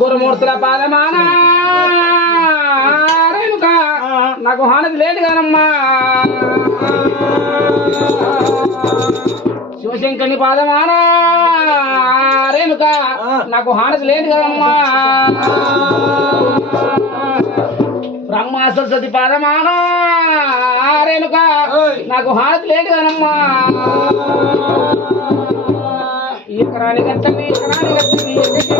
గురుమూర్తుల పాదమాన. నాకు హానది లేదు కానమ్మా శివశంకరుని పాదమాన. రేణుక నాకు హానది లేదు కదమ్మా బ్రహ్మ సరస్వతి పాదమాన. రేణుక నాకు హానది లేదు కదమ్మా ఎకరాని గట్టని ఎకరాని గట్టని ఎగటి ఎగటి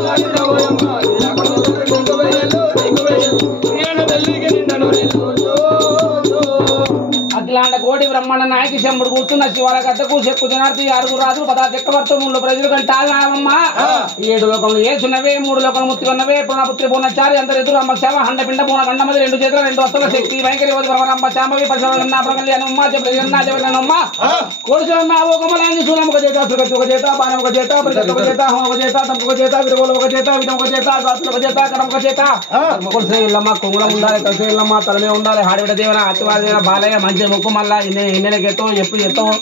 కోటి బ్రహ్మాండ నాయకి శంభుడు కూర్చున్న శివాల గద్దకు చెక్కు జనార్ది ఆరుగురు రాజులు పదా చక్రవర్తములు ప్రజలు కంటామమ్మ ఆ. ఏడు లోకములు ఏచున్నవే మూడు లోకములు ముత్తి ఉన్నవే పుణపుత్రి పూర్ణచారి అందరు ఎదురు అమ్మ క్షేమ హండ పిండ పూర్ణ గండమది రెండు చేతుల రెండు వస్తువుల శక్తి భయంకరి ఓది పరమరమ్మ శాంభవి పరశురన్న ప్రకల్లి అనుమ్మ చెప్పన్న చెప్పనమ్మ ఆ. కోడిచున్న ఓ కమలాంగి శూలం ఒక చేత సుగతి ఒక చేత బాణం ఒక చేత పరిగెత్త ఒక చేత హోమ ఒక చేత తంపు ఒక చేత విరుగులు ఒక చేత విధం ఒక చేత గాతులు ఒక చేత కడం ఒక చేత. ముగ్గురు ఇల్లమ్మ కొంగులం ఉండాలి కలిసి ఇల్లమ్మ తలమే ఉండాలి హాడివిడ దేవన అతివారి బాలయ్య మంచి ముక్కు మళ్ళా என்ன என்ன கேட்டோம் எப்படி கேட்டோம்